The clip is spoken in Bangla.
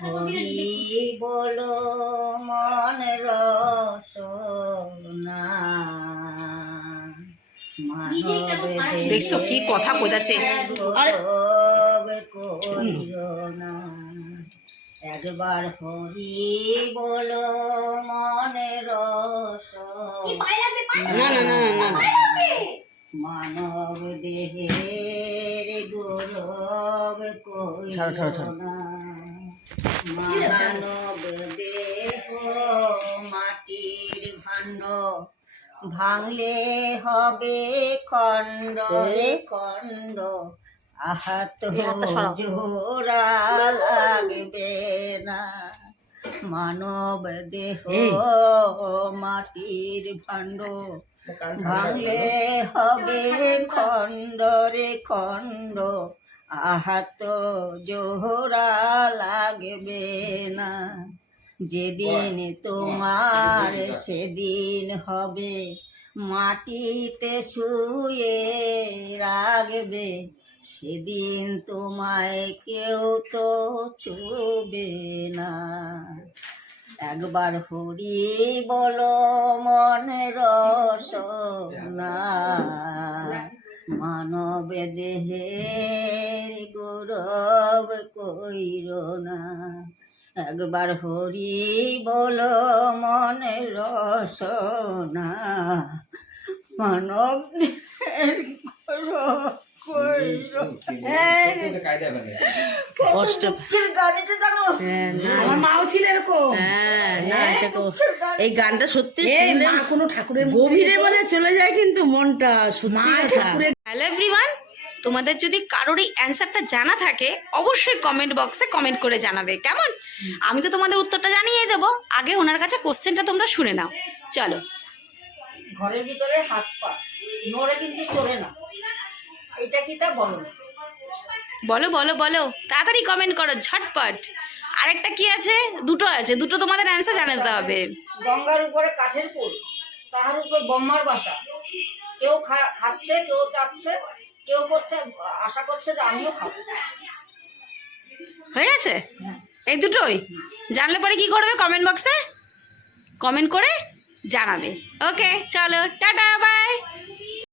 হরি বলো মন রসনা। মানবে দেখছ কি কথা বোঝাচ্ছে? একবার হরি বলো মনে রস না না না না না মানব দেহের গৌরব ছাড়ো, ছাড়ো, ছাড়ো। ভাণ্ড ভাঙলে হবে খণ্ড রে খণ্ড। আহাত জোড়া লাগবে না। মানব দেহ মাটির ভাণ্ড। ভাঙলে হবে খণ্ড রে খণ্ড। আহাত জোহরা লাগবে না। যেদিন তোমার সেদিন হবে মাটিতে শুয়ে রাখবে সেদিন তোমায় কেউ তো ছুবে না। একবার হরি বলো মনে রস না। মানব দেহের গৌরব কইর না। একবার হরি বলো মনে রস না মানব দেহের গৌরব কইর কষ্ট গাড়িতে জানো? না, আমার মাও ছিল এরকম। না, এটা তো- এই গানটা সত্যি এই কোনো ঠাকুরের মুখ গভীরে থেকে মধ্যে চলে যায় কিন্তু মনটা হ্যালো এভরিওয়ান তোমাদের যদি কারোর এই অ্যান্সারটা জানা থাকে অবশ্যই কমেন্ট বক্সে কমেন্ট করে জানাবে। কেমন? আমি তো তোমাদের উত্তরটা জানিয়ে দেবো। আগে ওনার কাছে কোশ্চেনটা তোমরা শুনে নাও। চলো। ঘরের ভিতরে হাত পা নড়ে কিন্তু চলে না। এটা কি তা বলো বলো বলো বলো। তাড়াতাড়ি কমেন্ট করো ঝটপট। আরেকটা কি আছে? দুটো আছে। দুটো তোমাদের অ্যান্সার জানাতে হবে। গঙ্গার উপরে কাঠের পুল তাহার উপর বম্মার বাসা। কেউ খাচ্ছে কেউ চাচ্ছে কেউ করছে আশা করছে যে আমিও খাব। হয়ে গেছে? এই দুটোই? জানলে পরে কি করবে কমেন্ট বক্সে কমেন্ট করে জানাবে। ওকে চলো টাটা বাই